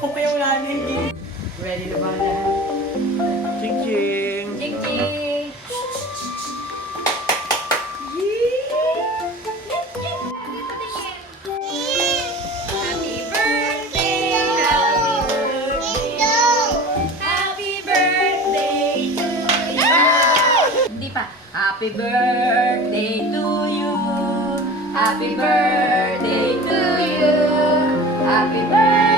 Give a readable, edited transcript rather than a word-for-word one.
Okay, wala na yun. Ready na ba na? Ching-ching! Ching-ching! Happy birthday! Happy birthday to you! Hindi pa. Happy birthday to you! Happy birthday to you! Happy birthday!